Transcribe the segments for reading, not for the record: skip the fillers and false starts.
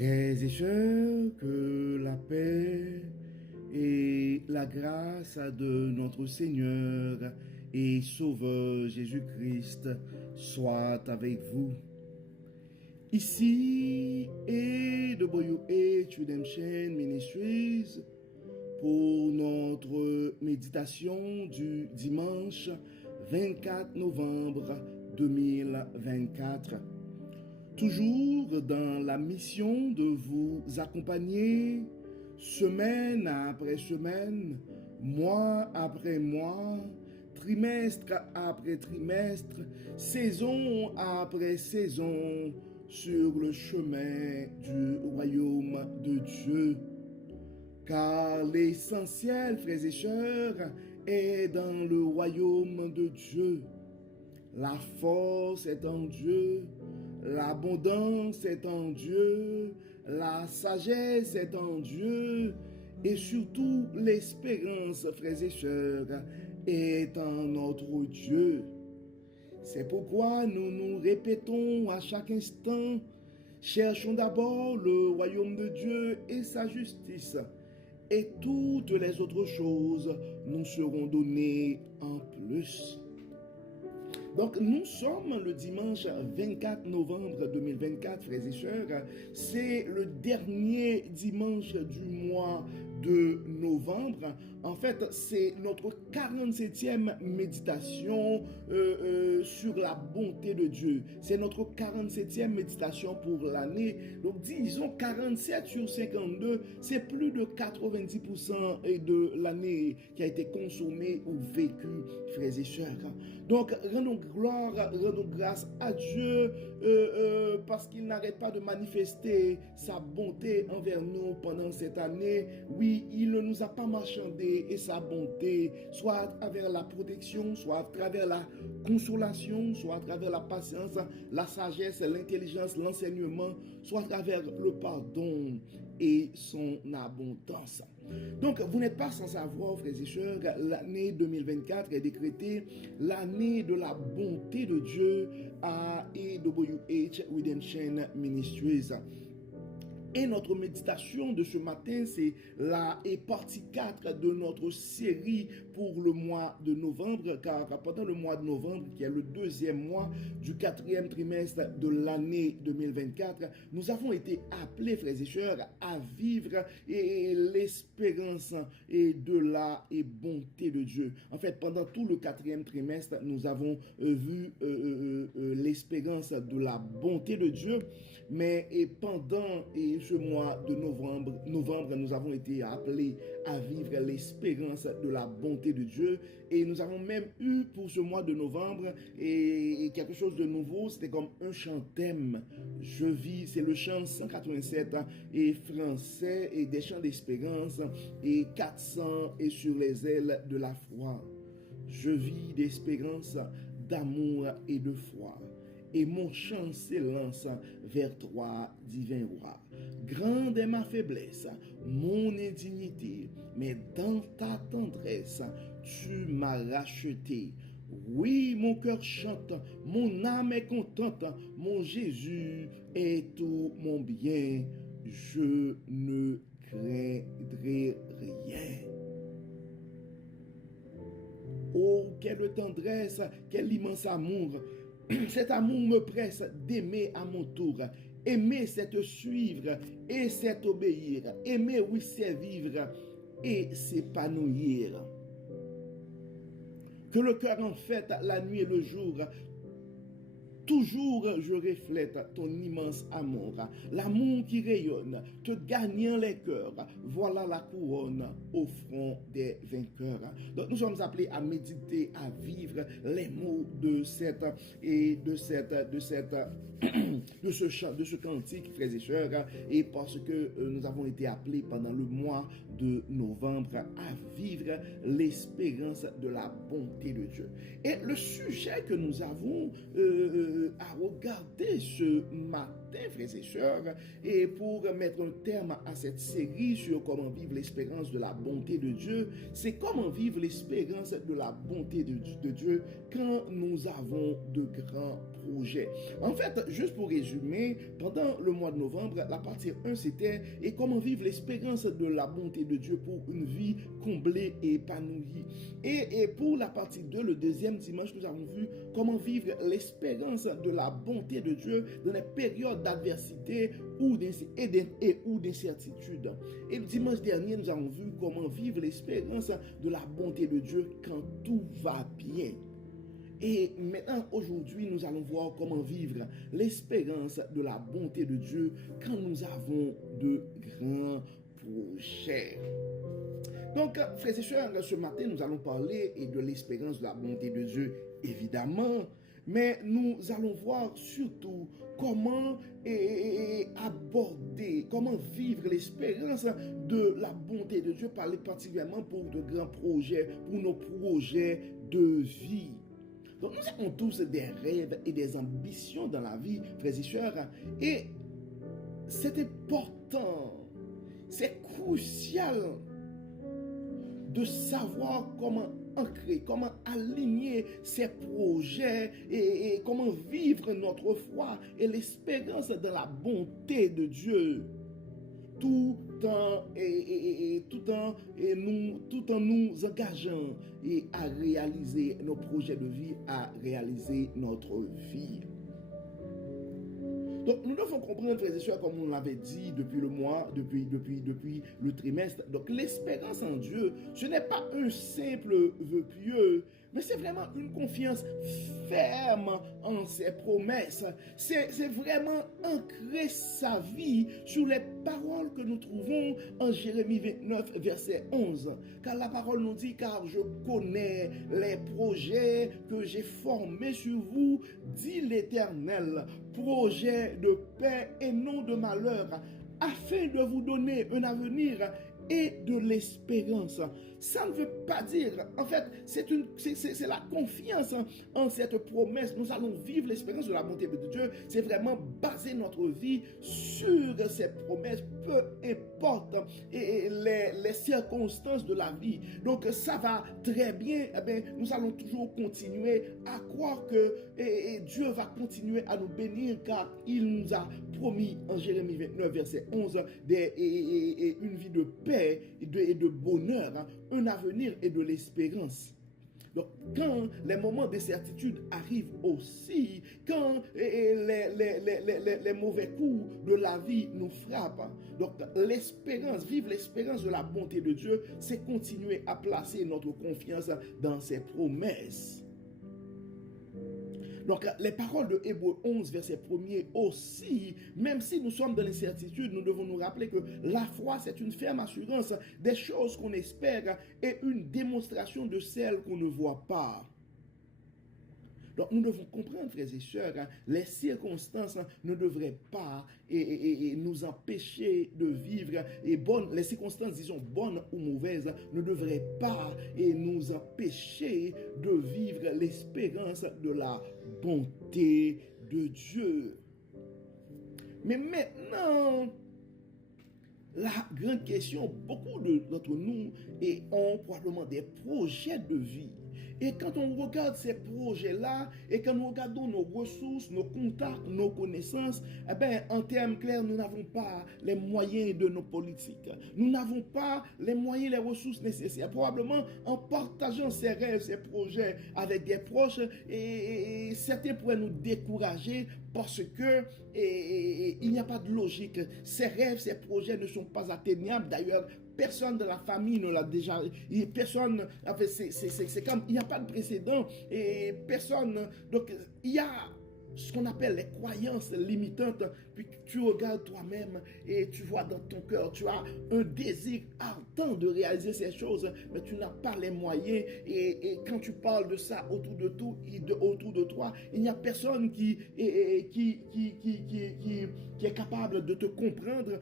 Frères et sœurs, que la paix et la grâce de notre Seigneur et Sauveur Jésus-Christ soient avec vous. Ici AWH Redemption Ministries pour notre méditation du dimanche 24 novembre 2024. Toujours dans la mission de vous accompagner semaine après semaine, mois après mois, trimestre après trimestre, saison après saison, sur le chemin du royaume de Dieu. Car l'essentiel, frères et sœurs, est dans le royaume de Dieu. La force est en Dieu, l'abondance est en Dieu, la sagesse est en Dieu, et surtout l'espérance, frères et sœurs, est en notre Dieu. C'est pourquoi nous nous répétons à chaque instant, cherchons d'abord le royaume de Dieu et sa justice, et toutes les autres choses nous seront données en plus. Donc, nous sommes le dimanche 24 novembre 2024, frères et sœurs. C'est le dernier dimanche du mois de novembre. En fait, c'est notre 47e méditation sur la bonté de Dieu. C'est notre 47e méditation pour l'année. Donc, disons 47 sur 52, c'est plus de 90% de l'année qui a été consommée ou vécue, frères et sœurs. Donc, rendons gloire, rendons grâce à Dieu parce qu'il n'arrête pas de manifester sa bonté envers nous pendant cette année. Oui, il ne nous a pas marchandé et sa bonté, soit à travers la protection, soit à travers la consolation, soit à travers la patience, la sagesse, l'intelligence, l'enseignement, soit à travers le pardon et son abondance. Donc, vous n'êtes pas sans savoir, frères et sœurs, l'année 2024 est décrétée l'année de la bonté de Dieu à AWH Redemption Ministries. Et notre méditation de ce matin, c'est la partie 4 de notre série pour le mois de novembre, car pendant le mois de novembre, qui est le deuxième mois du 4e trimestre de l'année 2024, nous avons été appelés, frères et sœurs, à vivre l'espérance et de la bonté de Dieu. En fait, pendant tout le 4e trimestre, nous avons vu l'espérance de la bonté de Dieu, mais pendant ce mois de novembre, nous avons été appelés à vivre l'espérance de la bonté de Dieu. Et nous avons même eu pour ce mois de novembre et quelque chose de nouveau, c'était comme un chant thème. Je vis, c'est le chant 187 et français et des chants d'espérance et 400 et sur les ailes de la foi. Je vis d'espérance, d'amour et de foi. Et mon chant s'élance vers toi, divin roi. Grande est ma faiblesse, mon indignité, mais dans ta tendresse, tu m'as racheté. Oui, mon cœur chante, mon âme est contente, mon Jésus est tout mon bien. Je ne craindrai rien. Oh, quelle tendresse, quel immense amour! Cet amour me presse d'aimer à mon tour. Aimer, c'est te suivre et c'est obéir. Aimer, oui, c'est vivre et s'épanouir. Que le cœur en fête la nuit et le jour. Toujours je reflète ton immense amour, l'amour qui rayonne, te gagnant les cœurs, voilà la couronne au front des vainqueurs. Donc nous sommes appelés à méditer, à vivre les mots de ce chant, de ce cantique, frères et sœurs, et parce que nous avons été appelés pendant le mois de novembre à vivre l'espérance de la bonté de Dieu. Et le sujet que nous avons à regarder ce matin, frères et sœurs, et pour mettre un terme à cette série sur comment vivre l'espérance de la bonté de Dieu. C'est comment vivre l'espérance de la bonté de Dieu quand nous avons de grands projets. En fait, juste pour résumer, pendant le mois de novembre, la partie 1, c'était « Et comment vivre l'espérance de la bonté de Dieu pour une vie comblée et épanouie ». Et pour la partie 2, le deuxième dimanche, nous avons vu comment vivre l'espérance de la bonté de Dieu dans les périodes d'adversité ou d'incertitude. Et le dimanche dernier, nous avons vu comment vivre l'espérance de la bonté de Dieu quand tout va bien. Et maintenant, aujourd'hui, nous allons voir comment vivre l'espérance de la bonté de Dieu quand nous avons de grands projets. Donc, frères et sœurs, ce matin, nous allons parler de l'espérance de la bonté de Dieu, évidemment, mais nous allons voir surtout comment aborder, comment vivre l'espérance de la bonté de Dieu, parler particulièrement pour de grands projets, pour nos projets de vie. Donc, nous avons tous des rêves et des ambitions dans la vie, frères et sœurs, et c'est important, c'est crucial de savoir comment ancrer, comment aligner ces projets et comment vivre notre foi et l'espérance de la bonté de Dieu, tout en nous engageant à réaliser nos projets de vie, à réaliser notre vie. Donc, nous devons comprendre, frères et sœurs, comme on l'avait dit depuis le mois, depuis le trimestre. Donc, l'espérance en Dieu, ce n'est pas un simple vœu pieux, mais c'est vraiment une confiance ferme en ses promesses. C'est vraiment ancrer sa vie sur les paroles que nous trouvons en Jérémie 29, verset 11. Car la parole nous dit, car je connais les projets que j'ai formés sur vous, dit l'Éternel, projets de paix et non de malheur, afin de vous donner un avenir et de l'espérance. Ça ne veut pas dire, en fait, c'est la confiance en cette promesse. Nous allons vivre l'espérance de la bonté de Dieu. C'est vraiment baser notre vie sur cette promesse, peu importe les circonstances de la vie. Donc, ça va très bien. Eh bien, nous allons toujours continuer à croire que Dieu va continuer à nous bénir, car il nous a promis en Jérémie 29, verset 11, une vie de paix et de bonheur, un avenir et de l'espérance. Donc, quand les moments d'incertitude arrivent aussi, quand les mauvais coups de la vie nous frappent, donc l'espérance, vivre l'espérance de la bonté de Dieu, c'est continuer à placer notre confiance dans ses promesses. Donc, les paroles de Hébreux 11, verset 1er aussi, même si nous sommes dans l'incertitude, nous devons nous rappeler que la foi, c'est une ferme assurance des choses qu'on espère et une démonstration de celles qu'on ne voit pas. Donc, nous devons comprendre, frères et sœurs, les circonstances ne devraient pas nous empêcher de vivre, les circonstances, disons, bonnes ou mauvaises, ne devraient pas nous empêcher de vivre l'espérance de la bonté de Dieu. Mais maintenant, la grande question, beaucoup d'entre nous ont probablement des projets de vie. Et quand on regarde ces projets-là, et quand nous regardons nos ressources, nos contacts, nos connaissances, eh bien, en termes clairs, nous n'avons pas les moyens de nos politiques. Nous n'avons pas les moyens, les ressources nécessaires. Probablement, en partageant ces rêves, ces projets avec des proches, et certains pourraient nous décourager parce que il n'y a pas de logique. Ces rêves, ces projets ne sont pas atteignables. D'ailleurs, personne de la famille ne l'a déjà. Personne. C'est comme il n'y a pas de précédent et personne. Donc il y a ce qu'on appelle les croyances limitantes. Puis tu regardes toi-même et tu vois dans ton cœur, tu as un désir ardent de réaliser ces choses, mais tu n'as pas les moyens. Et quand tu parles de ça autour de toi, il n'y a personne qui est capable de te comprendre.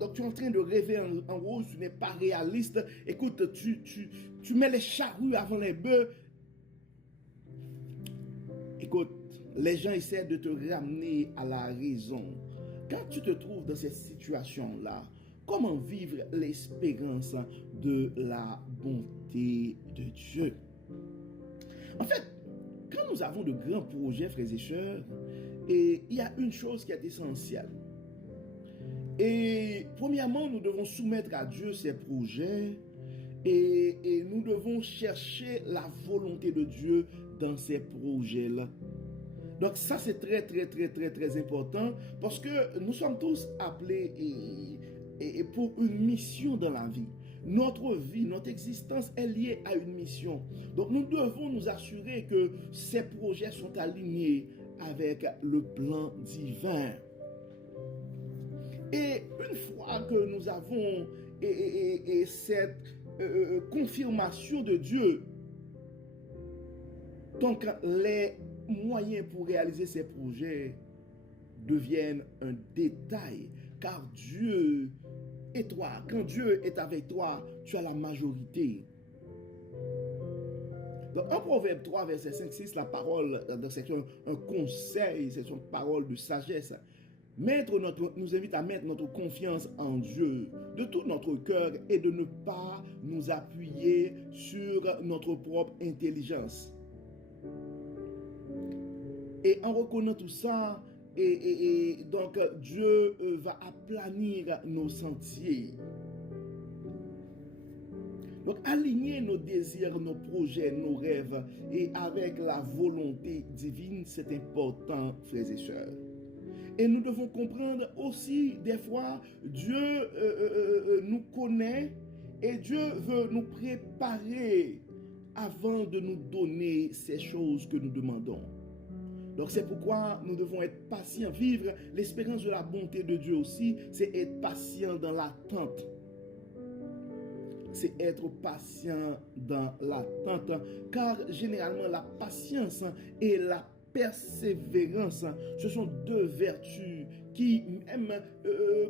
Donc tu es en train de rêver en rose, tu n'es pas réaliste. Écoute, tu mets les charrues avant les bœufs. Écoute, les gens essaient de te ramener à la raison. Quand tu te trouves dans cette situation-là, comment vivre l'espérance de la bonté de Dieu? En fait, quand nous avons de grands projets, frères et sœurs, il y a une chose qui est essentielle. Et premièrement, nous devons soumettre à Dieu ces projets et nous devons chercher la volonté de Dieu dans ces projets-là. Donc ça, c'est très, très, très, très, très important parce que nous sommes tous appelés et pour une mission dans la vie. Notre vie, notre existence est liée à une mission. Donc nous devons nous assurer que ces projets sont alignés avec le plan divin. Et une fois que nous avons cette confirmation de Dieu, donc les moyens pour réaliser ces projets deviennent un détail, car Dieu et toi, quand Dieu est avec toi, tu as la majorité. Donc, en Proverbe 3, verset 5-6, la parole, c'est un conseil, c'est une parole de sagesse. Nous invite à mettre notre confiance en Dieu de tout notre cœur et de ne pas nous appuyer sur notre propre intelligence. Et en reconnaissant tout ça, donc Dieu va aplanir nos sentiers. Donc aligner nos désirs, nos projets, nos rêves et avec la volonté divine, c'est important, frères et sœurs. Et nous devons comprendre aussi, des fois, Dieu nous connaît et Dieu veut nous préparer avant de nous donner ces choses que nous demandons. Donc c'est pourquoi nous devons être patients, vivre l'espérance de la bonté de Dieu aussi, c'est être patient dans l'attente. C'est être patient dans l'attente, car généralement la patience et la persévérance, ce sont deux vertus qui, même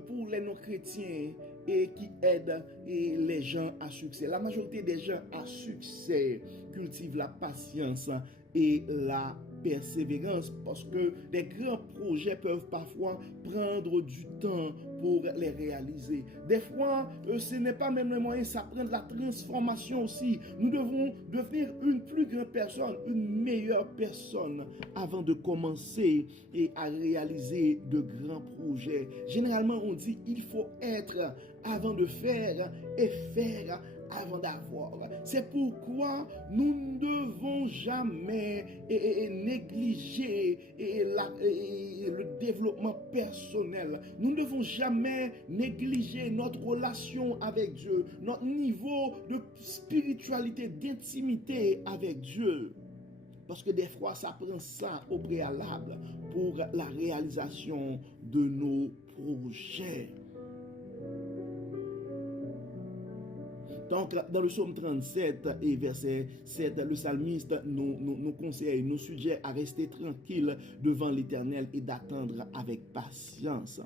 pour les non-chrétiens, et qui aident les gens à succès. La majorité des gens à succès cultivent la patience et la persévérance parce que des grands projets peuvent parfois prendre du temps pour les réaliser. Des fois, ce n'est pas même le moyen, ça prend de la transformation aussi. Nous devons devenir une plus grande personne, une meilleure personne avant de commencer et à réaliser de grands projets. Généralement, on dit il faut être avant de faire et faire avant d'avoir. C'est pourquoi nous ne devons jamais négliger le développement personnel. Nous ne devons jamais négliger notre relation avec Dieu, notre niveau de spiritualité, d'intimité avec Dieu. Parce que des fois, ça prend ça au préalable pour la réalisation de nos projets. Donc, dans le psaume 37 et verset 7, le psalmiste nous conseille, nous suggère à rester tranquille devant l'Éternel et d'attendre avec patience.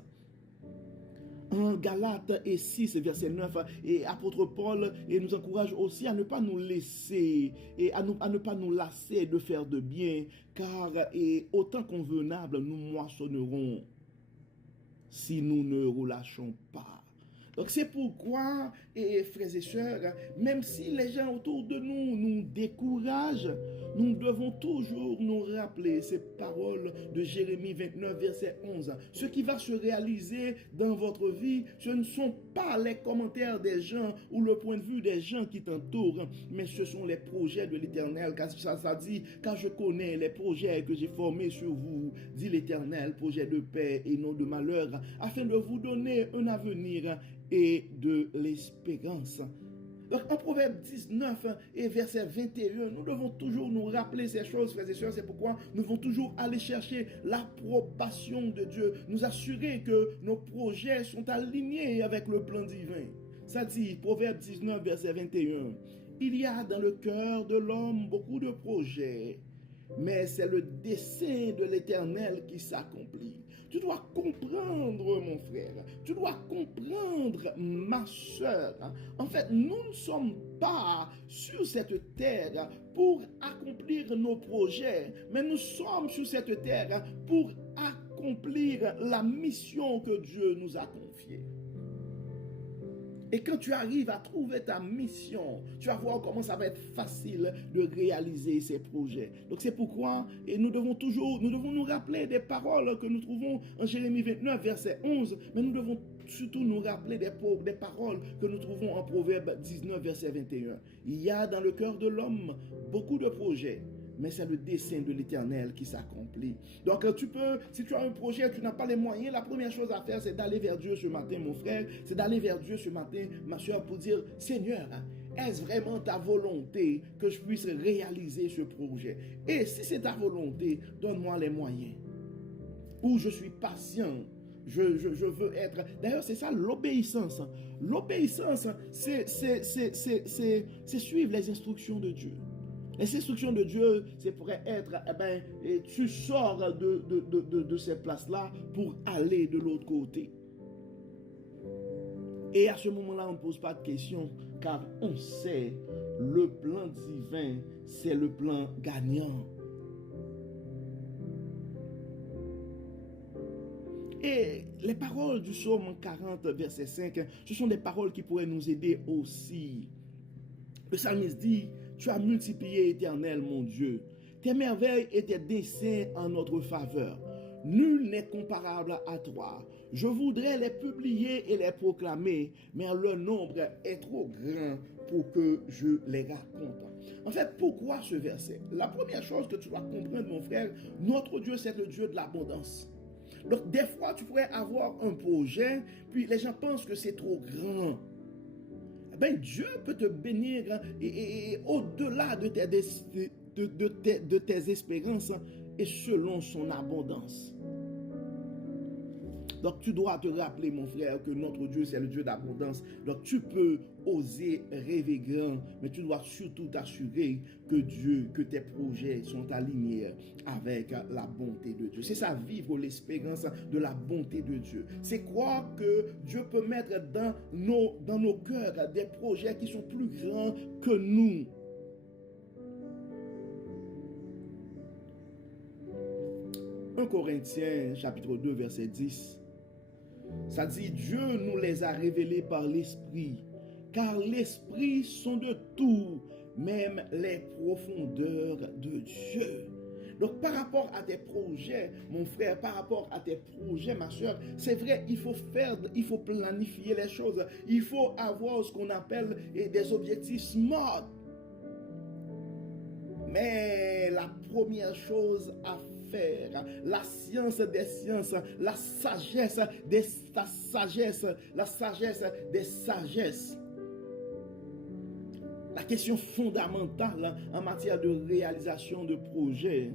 En Galates 6, verset 9, et apôtre Paul nous encourage aussi à ne pas nous laisser et à ne pas nous lasser de faire de bien, car autant convenable nous moissonnerons si nous ne relâchons pas. Donc c'est pourquoi, frères et sœurs, même si les gens autour de nous découragent, nous devons toujours nous rappeler ces paroles de Jérémie 29, verset 11. Ce qui va se réaliser dans votre vie, ce ne sont pas les commentaires des gens ou le point de vue des gens qui t'entourent, mais ce sont les projets de l'Éternel. Car ça dit, car je connais les projets que j'ai formés sur vous, dit l'Éternel, projets de paix et non de malheur, afin de vous donner un avenir et de l'espérance. Donc en Proverbe 19 et verset 21, nous devons toujours nous rappeler ces choses, frères et sœurs. C'est pourquoi nous devons toujours aller chercher l'approbation de Dieu, nous assurer que nos projets sont alignés avec le plan divin. Ça dit, Proverbe 19 verset 21, il y a dans le cœur de l'homme beaucoup de projets, mais c'est le dessein de l'Éternel qui s'accomplit. Tu dois comprendre, mon frère. Tu dois comprendre, ma soeur. En fait, nous ne sommes pas sur cette terre pour accomplir nos projets, mais nous sommes sur cette terre pour accomplir la mission que Dieu nous a confiée. Et quand tu arrives à trouver ta mission, tu vas voir comment ça va être facile de réaliser ces projets. Donc c'est pourquoi et nous devons nous rappeler des paroles que nous trouvons en Jérémie 29, verset 11, mais nous devons surtout nous rappeler des paroles que nous trouvons en Proverbe 19, verset 21. Il y a dans le cœur de l'homme beaucoup de projets, mais c'est le dessein de l'Éternel qui s'accomplit. Donc si tu as un projet, tu n'as pas les moyens, la première chose à faire, c'est d'aller vers Dieu ce matin, mon frère, c'est d'aller vers Dieu ce matin, ma soeur, pour dire, Seigneur, est-ce vraiment ta volonté que je puisse réaliser ce projet? Et si c'est ta volonté, donne-moi les moyens. Ou je suis patient. Je veux être... D'ailleurs, c'est ça l'obéissance. L'obéissance, c'est suivre les instructions de Dieu. Les instructions de Dieu, c'est pourrait être, tu sors de ces places-là pour aller de l'autre côté. Et à ce moment-là, on ne pose pas de questions, car on sait, le plan divin, c'est le plan gagnant. Et les paroles du psaume 40, verset 5, ce sont des paroles qui pourraient nous aider aussi. Le psalmiste dit, tu as multiplié, Éternel, mon Dieu. Tes merveilles et tes desseins en notre faveur. Nul n'est comparable à toi. Je voudrais les publier et les proclamer, mais leur nombre est trop grand pour que je les raconte. En fait, pourquoi ce verset? La première chose que tu dois comprendre, mon frère, notre Dieu, c'est le Dieu de l'abondance. Donc, des fois, tu pourrais avoir un projet, puis les gens pensent que c'est trop grand. Dieu peut te bénir et au-delà de tes espérances et selon son abondance. Donc tu dois te rappeler, mon frère, que notre Dieu, c'est le Dieu d'abondance. Donc tu peux oser rêver grand, mais tu dois surtout t'assurer que tes projets sont alignés avec la bonté de Dieu. C'est ça, vivre l'espérance de la bonté de Dieu. C'est croire que Dieu peut mettre dans nos cœurs des projets qui sont plus grands que nous. Un Corinthiens, chapitre 2, verset 10. Ça dit, Dieu nous les a révélés par l'Esprit, car l'Esprit sont de tout, même les profondeurs de Dieu. Donc par rapport à tes projets, mon frère, par rapport à tes projets, ma soeur, c'est vrai, il faut planifier les choses. Il faut avoir ce qu'on appelle des objectifs SMART. Mais la première chose à faire, la science des sciences, la sagesse des sagesses, la sagesse des sagesses. La question fondamentale en matière de réalisation de projets,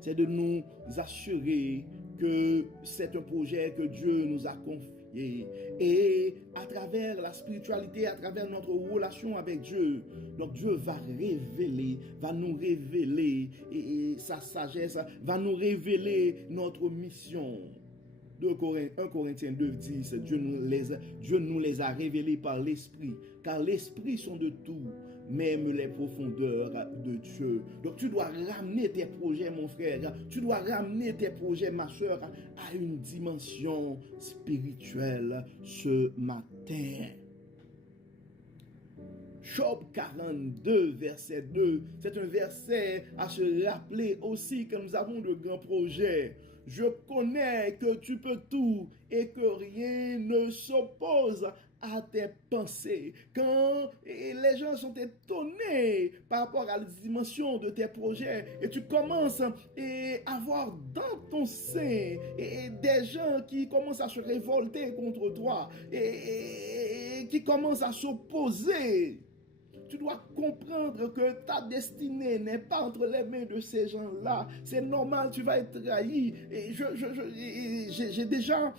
c'est de nous assurer que c'est un projet que Dieu nous a confié. Et à travers la spiritualité, à travers notre relation avec Dieu, donc Dieu va nous révéler et sa sagesse va nous révéler notre mission. 1 Corinthiens 2, 10, Dieu nous les a révélés par l'Esprit, car l'Esprit sont de tout, même les profondeurs de Dieu. Donc tu dois ramener tes projets, mon frère, tu dois ramener tes projets, ma soeur, à une dimension spirituelle ce matin. Job 42, verset 2, c'est un verset à se rappeler aussi que nous avons de grands projets. Je connais que tu peux tout et que rien ne s'oppose à tes pensées. Quand les gens sont étonnés par rapport à la dimension de tes projets et tu commences à avoir dans ton sein des gens qui commencent à se révolter contre toi et qui commencent à s'opposer, Tu dois comprendre que ta destinée n'est pas entre les mains de ces gens-là. C'est normal, tu vas être trahi. Et j'ai déjà,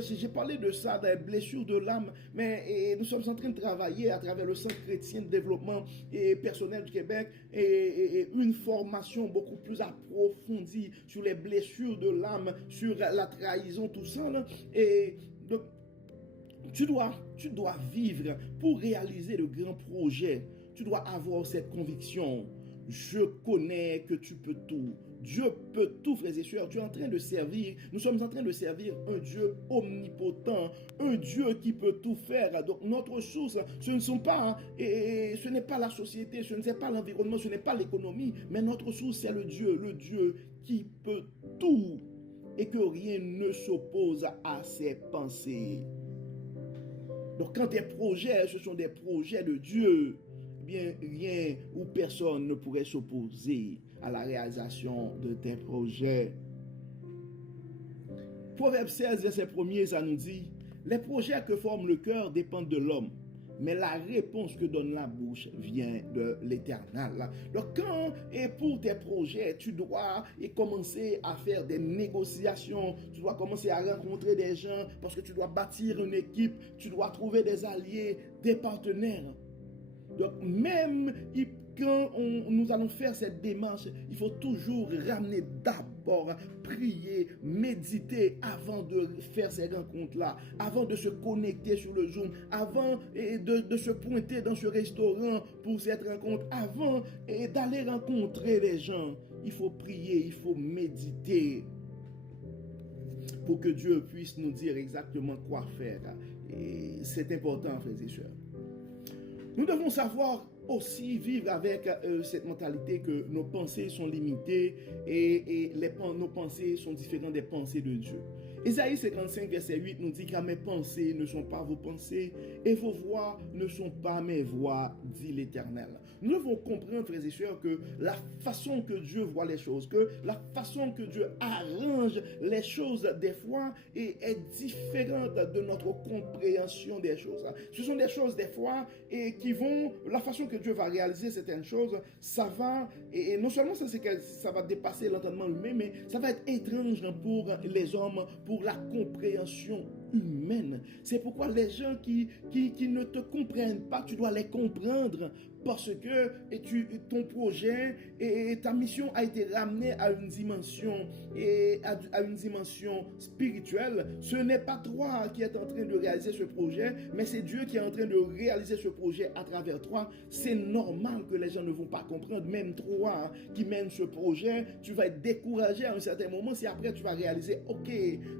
j'ai parlé de ça, des blessures de l'âme, mais nous sommes en train de travailler à travers le Centre chrétien de développement et personnel du Québec et une formation beaucoup plus approfondie sur les blessures de l'âme, sur la trahison, tout ça. Là. Et donc, tu dois vivre pour réaliser de grands projets. Tu dois avoir cette conviction. Je connais que tu peux tout. Dieu peut tout, frères et sœurs. Tu es en train de servir. Nous sommes en train de servir un Dieu omnipotent, un Dieu qui peut tout faire. Donc notre source, ce ne sont pas, et ce n'est pas la société, ce n'est pas l'environnement, ce n'est pas l'économie, mais notre source, c'est le Dieu qui peut tout et que rien ne s'oppose à ses pensées. Donc quand tes projets, ce sont des projets de Dieu, eh bien rien ou personne ne pourrait s'opposer à la réalisation de tes projets. Proverbe 16, verset 1er, ça nous dit, les projets que forme le cœur dépendent de l'homme, mais la réponse que donne la bouche vient de l'Éternel. Donc quand et pour tes projets, tu dois commencer à faire des négociations, tu dois commencer à rencontrer des gens parce que tu dois bâtir une équipe, tu dois trouver des alliés, des partenaires. Donc même quand nous allons faire cette démarche, il faut toujours ramener d'abord, prier, méditer avant de faire ces rencontres-là, avant de se connecter sur le Zoom, avant de se pointer dans ce restaurant pour cette rencontre, avant d'aller rencontrer les gens. Il faut prier, il faut méditer pour que Dieu puisse nous dire exactement quoi faire. Et c'est important, frères et sœurs. Nous devons savoir aussi vivre avec cette mentalité que nos pensées sont limitées et nos pensées sont différentes des pensées de Dieu. Ésaïe 55, verset 8 nous dit car mes pensées ne sont pas vos pensées et vos voix ne sont pas mes voix, dit l'Éternel. Nous devons comprendre, frères et sœurs, que la façon que Dieu voit les choses, que la façon que Dieu arrange les choses des fois est différente de notre compréhension des choses. Ce sont des choses des fois qui vont, la façon que Dieu va réaliser certaines choses, ça va, et non seulement ça va dépasser l'entendement humain, mais ça va être étrange pour les hommes, pour la compréhension humaine. C'est pourquoi les gens qui ne te comprennent pas, tu dois les comprendre parce que ton projet et ta mission a été ramenée à une dimension spirituelle. Ce n'est pas toi qui es en train de réaliser ce projet, mais c'est Dieu qui est en train de réaliser ce projet à travers toi. C'est normal que les gens ne vont pas comprendre, même toi qui mènes ce projet, tu vas être découragé à un certain moment si après tu vas réaliser, ok,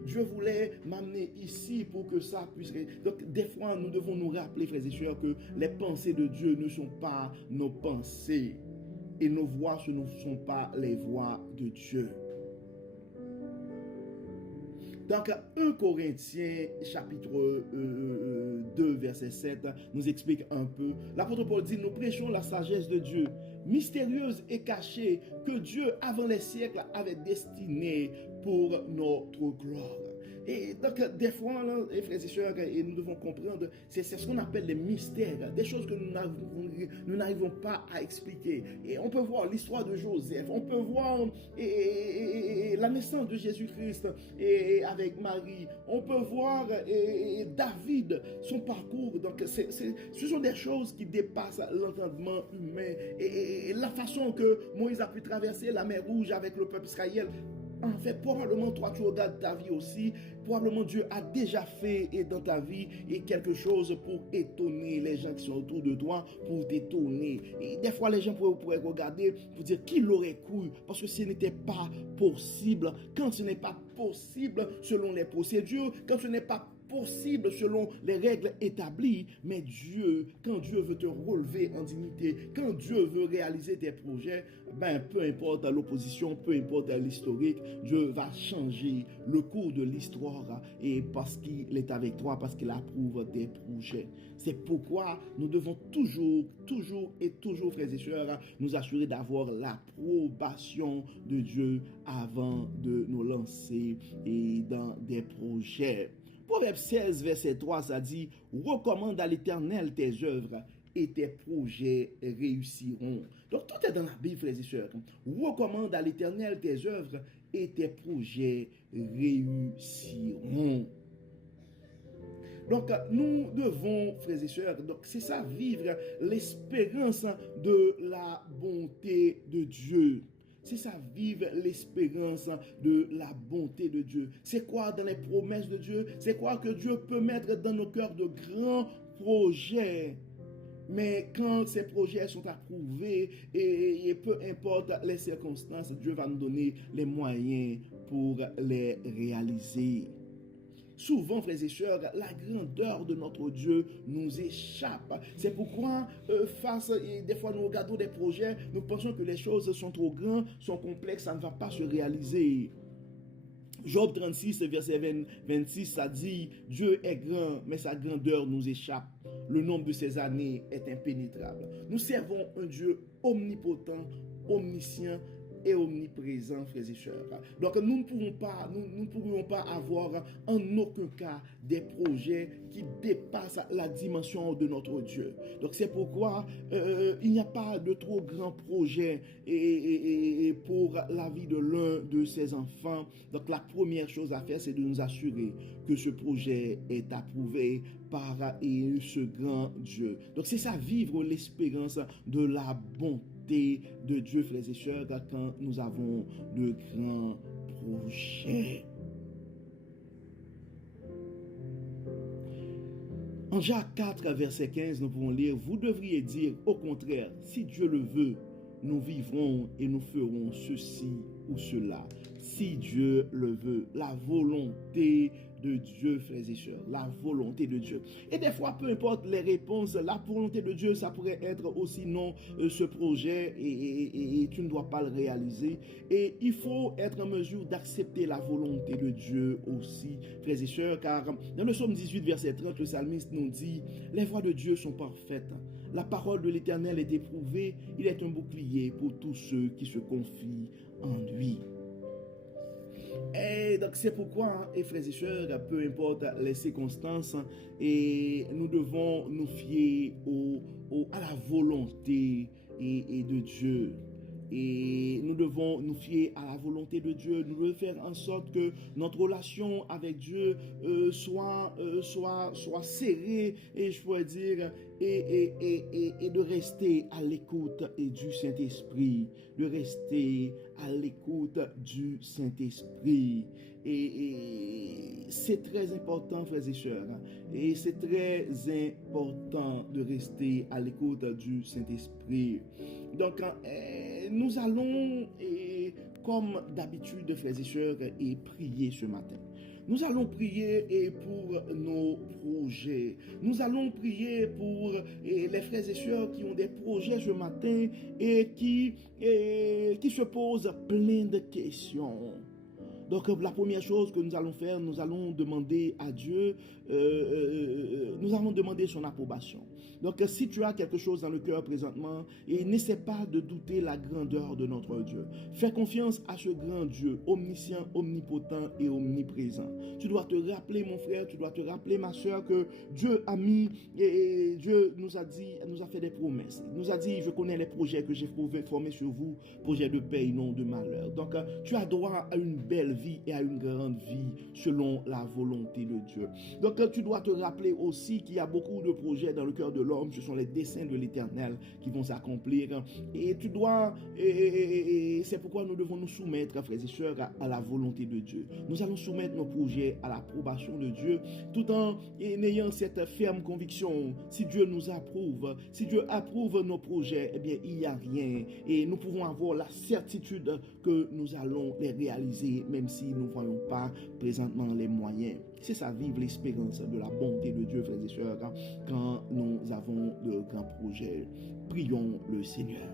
Dieu voulait m'amener ici pour que ça puisse... Donc des fois nous devons nous rappeler, frères et sœurs, que les pensées de Dieu ne sont pas nos pensées et nos voix, ce ne sont pas les voix de Dieu. Donc 1 Corinthiens chapitre 2 verset 7 nous explique un peu. L'apôtre Paul dit, nous prêchons la sagesse de Dieu, mystérieuse et cachée, que Dieu avant les siècles avait destinée pour notre gloire. Et donc, des fois, là, frères et sœurs, et nous devons comprendre, c'est ce qu'on appelle les mystères, des choses que nous n'arrivons pas à expliquer. Et on peut voir l'histoire de Joseph, on peut voir la naissance de Jésus-Christ avec Marie, on peut voir David, son parcours. Donc, ce sont des choses qui dépassent l'entendement humain. Et la façon que Moïse a pu traverser la mer Rouge avec le peuple israélien. En fait, probablement, toi, tu regardes ta vie aussi. Probablement, Dieu a déjà fait dans ta vie quelque chose pour étonner les gens qui sont autour de toi, pour t'étonner. Et des fois, les gens pourraient regarder pour dire qui l'aurait cru, parce que ce n'était pas possible. Quand ce n'est pas possible selon les procédures, quand ce n'est pas possible selon les règles établies, mais Dieu, quand Dieu veut te relever en dignité, quand Dieu veut réaliser tes projets, peu importe l'opposition, peu importe l'historique, Dieu va changer le cours de l'histoire et parce qu'il est avec toi, parce qu'il approuve tes projets. C'est pourquoi nous devons toujours, frères et sœurs, nous assurer d'avoir l'approbation de Dieu avant de nous lancer dans des projets. Proverbe 16, verset 3, ça dit « Recommande à l'Éternel tes œuvres, et tes projets réussiront. Donc tout est dans la Bible, frères et sœurs. Recommande à l'Éternel tes œuvres et tes projets réussiront. Donc, nous devons, frères et sœurs, donc c'est ça, vivre l'espérance de la bonté de Dieu. C'est ça, vivre l'espérance de la bonté de Dieu. C'est quoi dans les promesses de Dieu? C'est quoi que Dieu peut mettre dans nos cœurs de grands projets? Mais quand ces projets sont approuvés, et peu importe les circonstances, Dieu va nous donner les moyens pour les réaliser. Souvent, frères et sœurs, la grandeur de notre Dieu nous échappe. C'est pourquoi, des fois, nous regardons des projets, nous pensons que les choses sont trop grandes, sont complexes, ça ne va pas se réaliser. Job 36, verset 26, ça dit, Dieu est grand, mais sa grandeur nous échappe. Le nombre de ses années est impénétrable. Nous servons un Dieu omnipotent, omniscient et omniprésent, frères et sœurs. Donc nous ne pourrions pas avoir en aucun cas des projets qui dépassent la dimension de notre Dieu. Donc c'est pourquoi il n'y a pas de trop grands projets pour la vie de l'un de ses enfants. Donc la première chose à faire, c'est de nous assurer que ce projet est approuvé par ce grand Dieu. Donc c'est ça, vivre l'espérance de la bonté de Dieu, frères et sœurs, quand nous avons de grands projets. En Jacques 4, verset 15, nous pouvons lire, vous devriez dire, au contraire, si Dieu le veut, nous vivrons et nous ferons ceci ou cela. Si Dieu le veut, la volonté de Dieu, frères et sœurs, la volonté de Dieu. Et des fois, peu importe les réponses, la volonté de Dieu, ça pourrait être aussi non, ce projet et tu ne dois pas le réaliser. Et il faut être en mesure d'accepter la volonté de Dieu aussi, frères et sœurs, car dans le psaume 18, verset 30, le psalmiste nous dit, les voies de Dieu sont parfaites. La parole de l'Éternel est éprouvée, il est un bouclier pour tous ceux qui se confient en lui. Et donc c'est pourquoi, frères et sœurs, peu importe les circonstances, et nous devons nous fier à la volonté de Dieu. Et nous devons nous fier à la volonté de Dieu. Nous devons faire en sorte que notre relation avec Dieu soit serrée, et je pourrais dire, et de rester à l'écoute du Saint-Esprit. De rester à l'écoute du Saint-Esprit. Et c'est très important, frères et sœurs. Et c'est très important de rester à l'écoute du Saint-Esprit. Donc, nous allons, comme d'habitude, frères et sœurs, et prier ce matin. Nous allons prier pour nos projets. Nous allons prier pour les frères et sœurs qui ont des projets ce matin et qui se posent plein de questions. Donc la première chose que nous allons faire, nous allons demander à Dieu, nous allons demander son approbation. Donc si tu as quelque chose dans le cœur présentement, et n'essaie pas de douter la grandeur de notre Dieu. Fais confiance à ce grand Dieu, omniscient, omnipotent et omniprésent. Tu dois te rappeler, mon frère, tu dois te rappeler, ma soeur, que Dieu a mis, et Dieu nous a dit, nous a fait des promesses. Il nous a dit, je connais les projets que j'ai formés sur vous, projets de paix et non de malheur. Donc tu as droit à une belle vie et à une grande vie selon la volonté de Dieu. Donc tu dois te rappeler aussi qu'il y a beaucoup de projets dans le cœur de l'homme, ce sont les desseins de l'Éternel qui vont s'accomplir, et tu dois, et c'est pourquoi nous devons nous soumettre, frères et sœurs, à la volonté de Dieu. Nous allons soumettre nos projets à l'approbation de Dieu, tout en ayant cette ferme conviction, si Dieu nous approuve, si Dieu approuve nos projets, eh bien il n'y a rien, et nous pouvons avoir la certitude que nous allons les réaliser, même si nous ne voyons pas présentement les moyens. C'est ça, vivre l'espérance de la bonté de Dieu, frères et sœurs, quand nous avons de grands projets. Prions le Seigneur.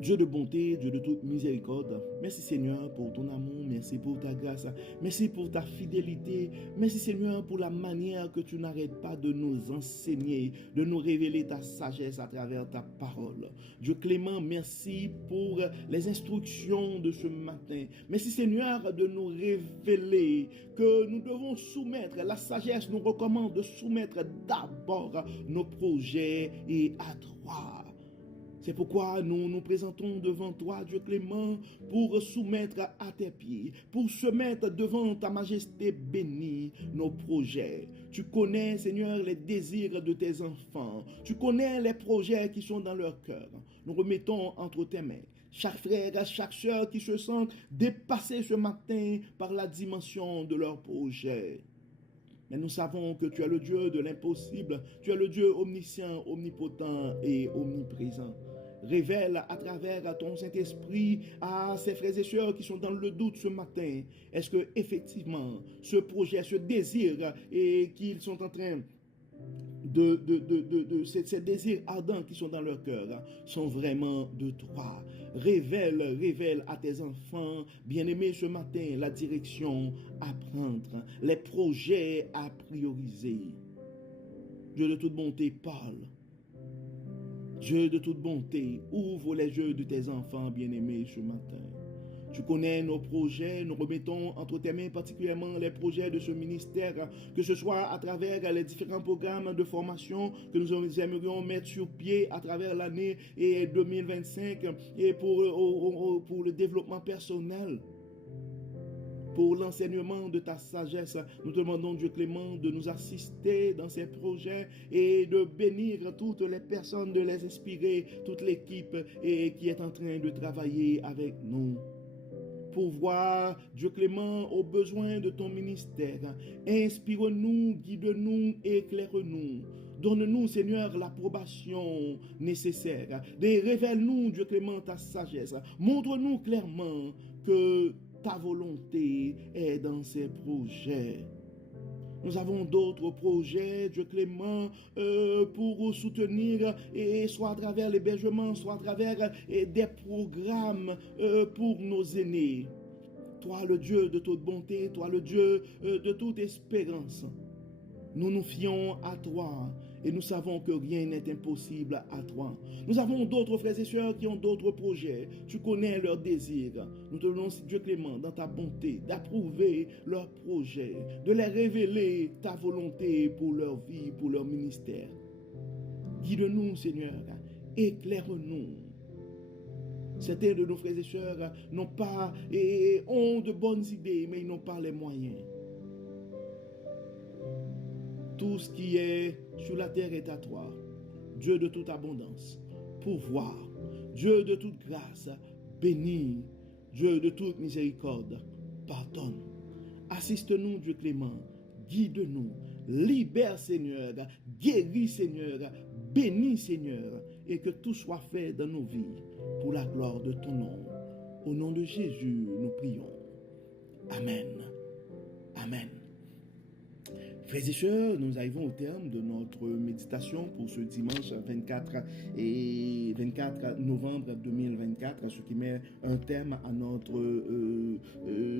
Dieu de bonté, Dieu de toute miséricorde, merci Seigneur pour ton amour, merci pour ta grâce, merci pour ta fidélité, merci Seigneur pour la manière que tu n'arrêtes pas de nous enseigner, de nous révéler ta sagesse à travers ta parole. Dieu clément, merci pour les instructions de ce matin. Merci Seigneur de nous révéler que nous devons soumettre, la sagesse nous recommande de soumettre d'abord nos projets et à toi. C'est pourquoi nous nous présentons devant toi, Dieu clément, pour soumettre à tes pieds, pour se mettre devant ta majesté bénie nos projets. Tu connais, Seigneur, les désirs de tes enfants. Tu connais les projets qui sont dans leur cœur. Nous remettons entre tes mains chaque frère, chaque sœur qui se sentent dépassés ce matin par la dimension de leur projet. Mais nous savons que tu es le Dieu de l'impossible, tu es le Dieu omniscient, omnipotent et omniprésent. Révèle à travers ton Saint-Esprit à ces frères et sœurs qui sont dans le doute ce matin, est-ce que effectivement ce projet, ce désir et qu'ils sont en train ces désirs ardents qui sont dans leur cœur sont vraiment de toi. Révèle à tes enfants bien-aimés ce matin la direction à prendre, les projets à prioriser. Dieu de toute bonté, parle. Dieu de toute bonté, ouvre les yeux de tes enfants bien-aimés ce matin. Tu connais nos projets, nous remettons entre tes mains particulièrement les projets de ce ministère, que ce soit à travers les différents programmes de formation que nous aimerions mettre sur pied à travers l'année 2025 et pour le développement personnel. Pour l'enseignement de ta sagesse, nous te demandons, Dieu clément, de nous assister dans ces projets et de bénir toutes les personnes, de les inspirer, toute l'équipe qui est en train de travailler avec nous. Pourvoir, Dieu clément, aux besoins de ton ministère. Inspire-nous, guide-nous, éclaire-nous. Donne-nous, Seigneur, l'approbation nécessaire. Révèle-nous, Dieu clément, ta sagesse. Montre-nous clairement que ta volonté est dans ces projets. Nous avons d'autres projets, Dieu clément, pour soutenir, et soit à travers l'hébergement, soit à travers des programmes pour nos aînés. Toi, le Dieu de toute bonté, toi, le Dieu de toute espérance. Nous nous fions à toi et nous savons que rien n'est impossible à toi. Nous avons d'autres frères et sœurs qui ont d'autres projets. Tu connais leurs désirs. Nous te demandons, Dieu clément, dans ta bonté, d'approuver leurs projets, de les révéler ta volonté pour leur vie, pour leur ministère. Guide-nous, Seigneur, éclaire-nous. Certains de nos frères et sœurs n'ont pas et ont de bonnes idées, mais ils n'ont pas les moyens. Tout ce qui est sur la terre est à toi, Dieu de toute abondance, pouvoir, Dieu de toute grâce, bénis, Dieu de toute miséricorde, pardonne. Assiste-nous, Dieu clément, guide-nous, libère, Seigneur, guéris, Seigneur, bénis, Seigneur, et que tout soit fait dans nos vies pour la gloire de ton nom. Au nom de Jésus, nous prions. Amen. Amen. Frères et sœurs, nous arrivons au terme de notre méditation pour ce dimanche 24 novembre 2024, ce qui met un thème à notre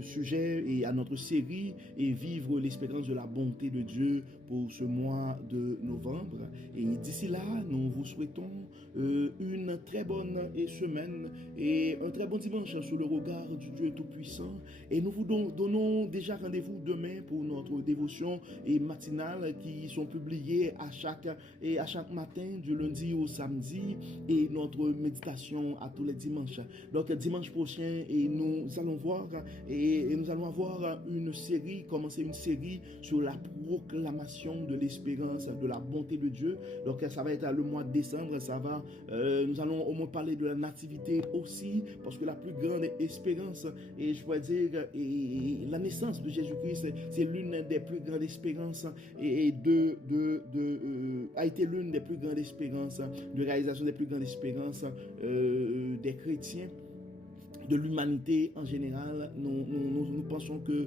sujet et à notre série et vivre l'expérience de la bonté de Dieu pour ce mois de novembre. Et d'ici là, nous vous souhaitons une très bonne semaine et un très bon dimanche sous le regard du Dieu Tout-Puissant. Et nous vous donnons déjà rendez-vous demain pour notre dévotion et matinales qui sont publiées à chaque matin du lundi au samedi et notre méditation à tous les dimanches. Donc dimanche prochain nous allons avoir commencer une série sur la proclamation de l'espérance de la bonté de Dieu. Donc ça va être le mois de décembre, nous allons au moins parler de la nativité aussi, parce que la plus grande espérance, et je pourrais dire, la naissance de Jésus-Christ, c'est l'une des plus grandes espérances a été l'une des plus grandes espérances de réalisation des plus grandes espérances des chrétiens. de l'humanité en général. Nous pensons que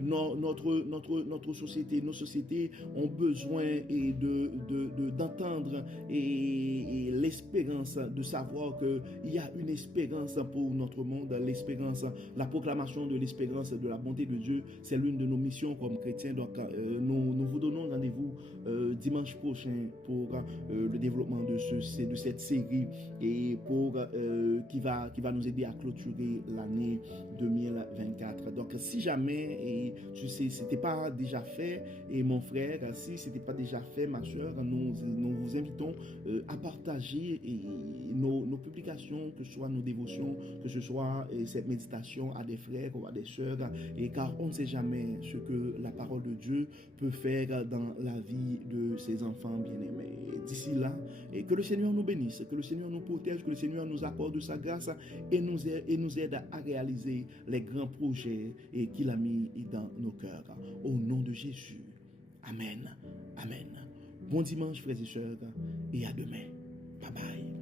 notre société, nos sociétés ont besoin d'entendre et l'espérance de savoir qu'il y a une espérance pour notre monde, l'espérance, la proclamation de l'espérance de la bonté de Dieu, c'est l'une de nos missions comme chrétiens. Donc nous vous donnons rendez-vous dimanche prochain pour le développement de cette série et pour qui va nous aider à clôturer l'année 2024. Donc si jamais, et tu sais, c'était pas déjà fait, et mon frère, si c'était pas déjà fait, ma soeur, nous vous invitons à partager nos publications, que ce soit nos dévotions, que ce soit cette méditation à des frères ou à des soeurs, et car on ne sait jamais ce que la parole de Dieu peut faire dans la vie de ses enfants bien-aimés. D'ici là, et que le Seigneur nous bénisse, que le Seigneur nous protège, que le Seigneur nous accorde sa grâce et nous aide à réaliser les grands projets qu'il a mis dans nos cœurs. Au nom de Jésus. Amen. Amen. Bon dimanche, frères et sœurs, et à demain. Bye bye.